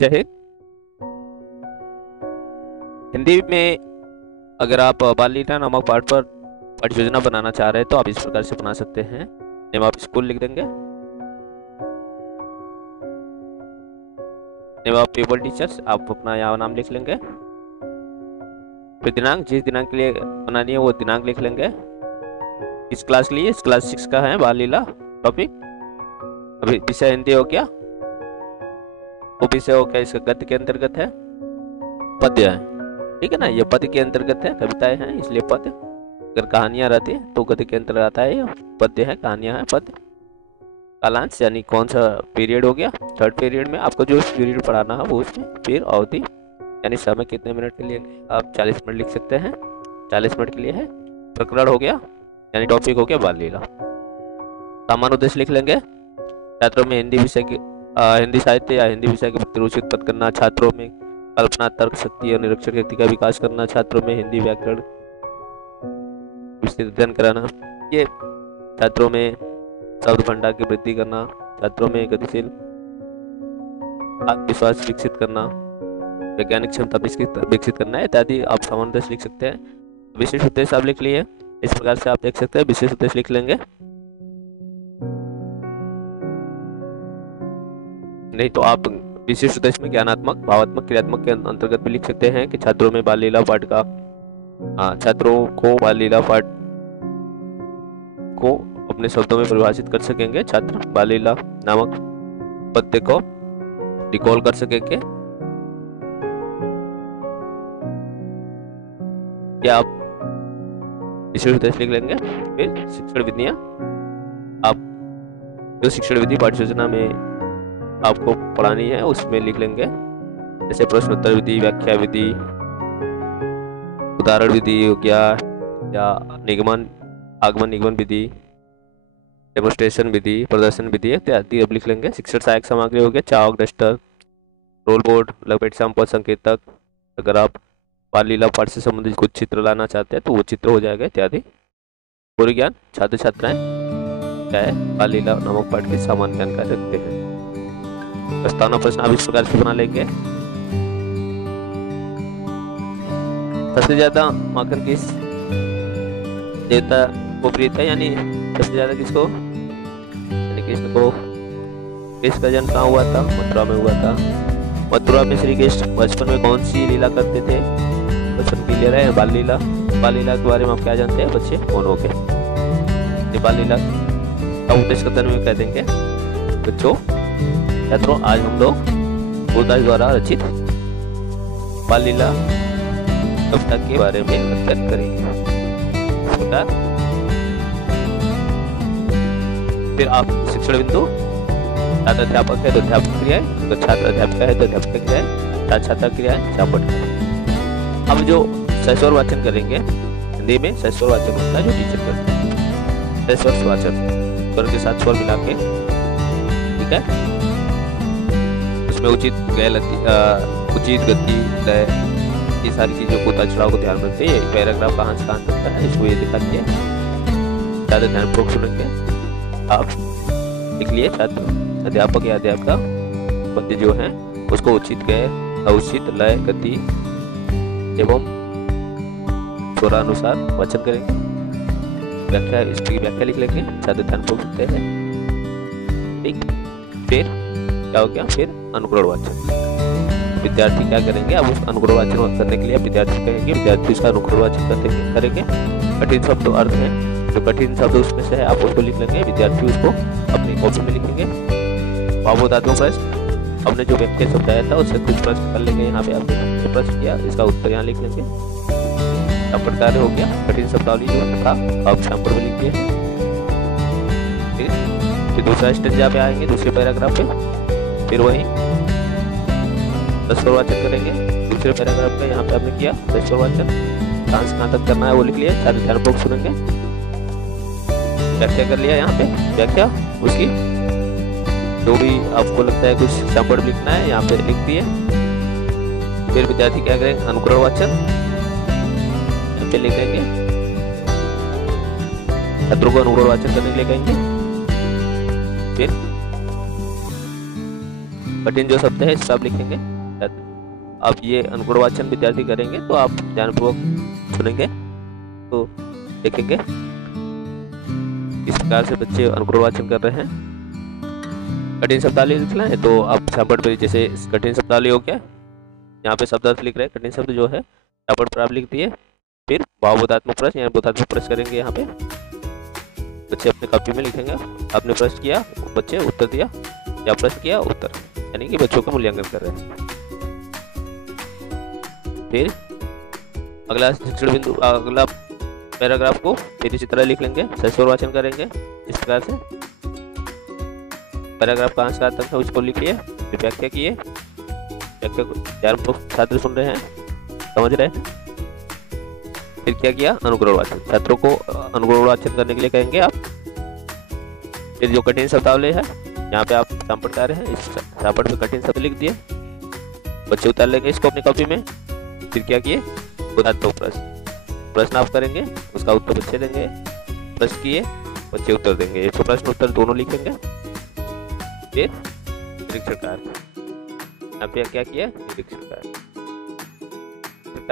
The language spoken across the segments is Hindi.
जय हिंद। हिंदी में अगर आप बाल लीला नामक पाठ पर परियोजना बनाना चाह रहे हैं तो आप इस प्रकार से बना सकते हैं। नेम ऑफ स्कूल लिख देंगे, नेम ऑफ पीपल टीचर्स, आप अपना यहाँ नाम लिख लेंगे। फिर दिनांक, जिस दिनांक के लिए बनानी है वो दिनांक लिख लेंगे। इस क्लास के लिए, इस क्लास 6 का है बाल लीला टॉपिक। अभी विषय हिंदी हो गया, वो विषय हो गया, इसका गद्य के अंतर्गत है, पद्य है, ठीक है ना। ये पद्य के अंतर्गत है, कविताएं हैं इसलिए पद्य। अगर कहानियां रहती है तो गद्य के अंतर्गत आता है, ये पद्य है, कहानियां है, पद्य। कालांश यानी कौन सा पीरियड हो गया, थर्ड पीरियड में आपको जो पीरियड पढ़ाना है वो उसमें। फिर अवधि यानी समय कितने मिनट के लिए, आप 40 मिनट लिख सकते हैं, 40 मिनट के लिए है। प्रकरण हो गया यानी टॉपिक हो गया बाल लीला। सामान्य उद्देश्य लिख लेंगे, छात्रों में हिंदी विषय की हिंदी साहित्य या हिंदी विषय के प्रति रुचि उत्पन्न करना, छात्रों में कल्पना, तर्क शक्ति और निरीक्षण शक्ति का विकास करना, छात्रों में हिंदी व्याकरण विस्तृत अध्ययन कराना, ये छात्रों में शब्द भंडार की वृद्धि करना, छात्रों में गतिशील आत्मविश्वास विकसित करना, वैज्ञानिक क्षमता विकसित करना इत्यादि आप सामान्य उद्देश्य लिख सकते हैं। विशेष उद्देश्य आप लिख लिए, इस प्रकार से आप देख सकते हैं। विशेष उद्देश्य लिख लेंगे, नहीं तो आप विशेष उद्देश्य में ज्ञानात्मक, भावात्मक, क्रियात्मक के अंतर्गत भी लिख सकते हैं कि छात्रों में बाल लीला पाठ का, छात्रों को बाल लीला पाठ को अपने शब्दों में परिभाषित कर सकेंगे, छात्र बाल लीला नामक पद्य को रिकॉल कर सकेंगे। या आप विशेष उद्देश्य लिख लेंगे। फिर शिक्षण विधियां, आप जो शिक्षण विधि पाठ्य योजना में आपको पढ़ानी है उसमें लिख लेंगे, जैसे प्रश्नोत्तर विधि, व्याख्या विधि, उदाहरण विधि हो गया, या निगमन, आगमन निगमन विधि, डेमोन्स्ट्रेशन विधि, प्रदर्शन विधि इत्यादि अब लिख लेंगे। शिक्षण सहायक सामग्री हो गया, चाक, डस्टर, रोल बोर्ड, लपेट सैंपल, संकेतक। अगर आप बाल लीला पाठ से संबंधित कुछ चित्र लाना चाहते हैं तो वो चित्र हो जाएगा इत्यादि। पूर्व ज्ञान, छात्र छात्राएं क्या है बाल लीला नामक पाठ के सामान्य जानकारी रखते हैं। प्रस्तावना प्रश्न आप इस प्रकार से बना लेंगे। सबसे ज्यादा माखन किस देवता को प्रीत है, यानी सबसे ज्यादा किसको, यानी कृष्ण को। कृष्ण का जन्म कहाँ हुआ था, मथुरा में हुआ था। मथुरा में श्री कृष्ण बचपन में कौन सी लीला करते थे, बचपन की लीला है बाल लीला। बाल लीला के बारे में आप क्या जानते हैं बच्चे, कौन हो गए। बाल लीला का उद्देश्य कथन में कह देंगे बच्चों, छात्रों आज हम लोग गुरदास द्वारा रचित बाल लीला कविता के बारे में अध्ययन करेंगे। फिर आप शिक्षण बिंदु, छात्र अध्यापक है तो अध्यापक क्रियाएं, अगर छात्र अध्यापिका है तो अध्यापिका क्रियाएं, छात्र छात्रा क्रियाएं, चापट। हम जो सस्वर वाचन करेंगे, हिंदी में सस्वर वाचन होता है जो टीचर करते हैं, सस्वर वाचन स्वर के साथ स्वर मिला के, ठीक है। उसमें उचित गति, लय, ये सारी चीजों को, उतार चढ़ाव को ध्यान में रखते हैं। पैराग्राफ कहाँ से कहाँ तक है इसको ये दिखाती है, ज्यादा ध्यानपूर्वक सुनेंगे आप। लिख लिए छात्र अध्यापक या अध्यापिका पद्य जो है उसको उचित गए, अउचित लय, गति एवं स्वरानुसार वाचन करेंगे। व्याख्या, इसकी व्याख्या लिख लेंगे, छात्र ध्यानपूर्वक सुनते हैं, ठीक। फिर क्या हो गया, फिर अनुकरण वाचन। विद्यार्थी क्या करेंगे, अब उस अनुकरण वाचन करने के लिए विद्यार्थी कहेंगे, विद्यार्थी उसका अनुकरण वाचन करेंगे। कठिन शब्द तो अर्थ है, जो कठिन शब्द उसमें से है आप उसको लिख लेंगे, विद्यार्थी उसको अपनी कॉपी में लिखेंगे। भावोद्वेगों प्रश्न, हमने जो व्याख्या समझाया था उससे कुछ प्रश्न कर लेंगे। यहाँ पे आपने प्रश्न किया, इसका उत्तर यहाँ लिख लेंगे। प्रकार हो गया कठिन शब्दावली जो था, आप शैम्पुल में लिख दिए। फिर दूसरा स्टेंजा पे आएंगे, दूसरे पैराग्राफ पे, फिर वही सस्वर वाचन करेंगे। दूसरे पैराग्राफ पे यहाँ पे आपने किया सस्वर वाचन, कहाँ से कहाँ तक करना है वो लिख लिया, छात्र ध्यानपूर्वक सुनेंगे। व्याख्या कर लिया, यहाँ पे व्याख्या उसकी जो भी आपको लगता है कुछ सैंपल लिखना है यहाँ पे लिख दिए। फिर विद्यार्थी क्या करेंगे, अनुकरण वाचन यहाँ पे लिख देंगे, छात्रों को अनुकरण वाचन करने के लिए कहेंगे। फिर कठिन जो शब्द है सब लिखेंगे। अब ये अनुकूल वाचन विद्यार्थी करेंगे तो आप ध्यानपूर्वक सुनेंगे तो देखेंगे इस प्रकार से बच्चे अनुकूल वाचन कर रहे हैं। कठिन शब्दावली लिखना है तो आप छापड़ पर, जैसे कठिन शब्दावली हो गया, यहाँ पे शब्द अर्थ लिख रहे हैं, कठिन शब्द जो है छापड़ पर आप लिख दिए। फिर भावबोधात्मक प्रश्न यानी बोधात्मक प्रश्न करेंगे। यहाँ पे बच्चे अपने कॉपी में लिखेंगे, आपने प्रश्न किया, बच्चे उत्तर दिया, या प्रश्न किया उत्तर, यानी कि बच्चों का मूल्यांकन कर रहे हैं। फिर अगला शिक्षण बिंदु, अगला पैराग्राफ को फिर इसी तरह लिख लेंगे, सस्वर वाचन करेंगे इस प्रकार से। पैराग्राफ कहाँ से आता है उसको लिखिए, फिर व्याख्या किए, व्याख्या को ध्यानपूर्वक छात्र सुन रहे हैं, समझ रहे हैं। फिर क्या किया, अनुकूल वाचन, छात्रों को अनुकूल वाचन करने के लिए कहेंगे आप। फिर जो कठिन शब्दावली है यहाँ पे आप शामपट कर रहे हैं, इस शामपट पे कठिन शब्द लिख दिए, बच्चे उतार लेंगे इसको अपनी कॉपी में। फिर क्या किए, बोधात्मक प्रश्न, प्रश्न आप करेंगे, उसका उत्तर बच्चे देंगे, प्रश्न किए, बच्चे उत्तर देंगे, तो प्रश्न उत्तर दोनों लिखेंगे। फिर निरीक्षण कार्य, यहाँ पे क्या किया, निरीक्षण कार्य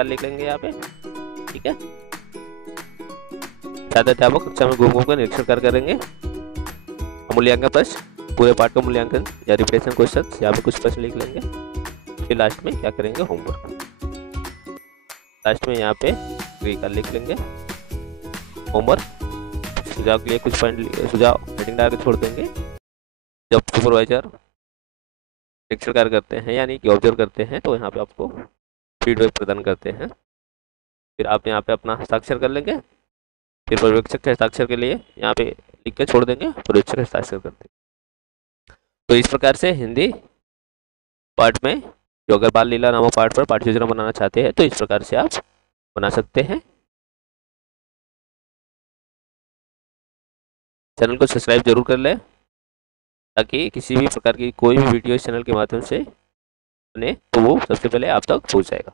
लिख लेंगे यहाँ पे, ठीक है। छात्र अध्यापक कक्षा में घूम घूम कर निरीक्षण कार्य करेंगे। मूल्यांकन प्रश्न, पूरे पाठ का मूल्यांकन या रिपीटेशन क्वेश्चन, यहाँ पे कुछ प्रश्न लिख लेंगे। फिर लास्ट में क्या करेंगे, होमवर्क। लास्ट में यहाँ पे क्रिया लिख लेंगे, होमवर्क। सुझाव के लिए कुछ पॉइंट, सुझाव हेडिंग डाल के छोड़ देंगे। जब सुपरवाइजर निरीक्षण कार्य करते हैं यानी कि ऑब्जर्व करते हैं तो यहाँ पे आपको फीडबैक प्रदान करते हैं। फिर आप यहाँ पे अपना हस्ताक्षर कर लेंगे। फिर पर्यवेक्षक के हस्ताक्षर के लिए यहाँ पे लिख के छोड़ देंगे, पर्यवेक्षक हस्ताक्षर कर देंगे। तो इस प्रकार से हिंदी पाठ में जो अगर बाल लीला नामक पाठ पर पाठ्य योजना बनाना चाहते हैं तो इस प्रकार से आप बना सकते हैं। चैनल को सब्सक्राइब जरूर कर लें ताकि किसी भी प्रकार की कोई भी वीडियो इस चैनल के माध्यम से बने तो वो सबसे पहले आप तक पहुंच जाएगा।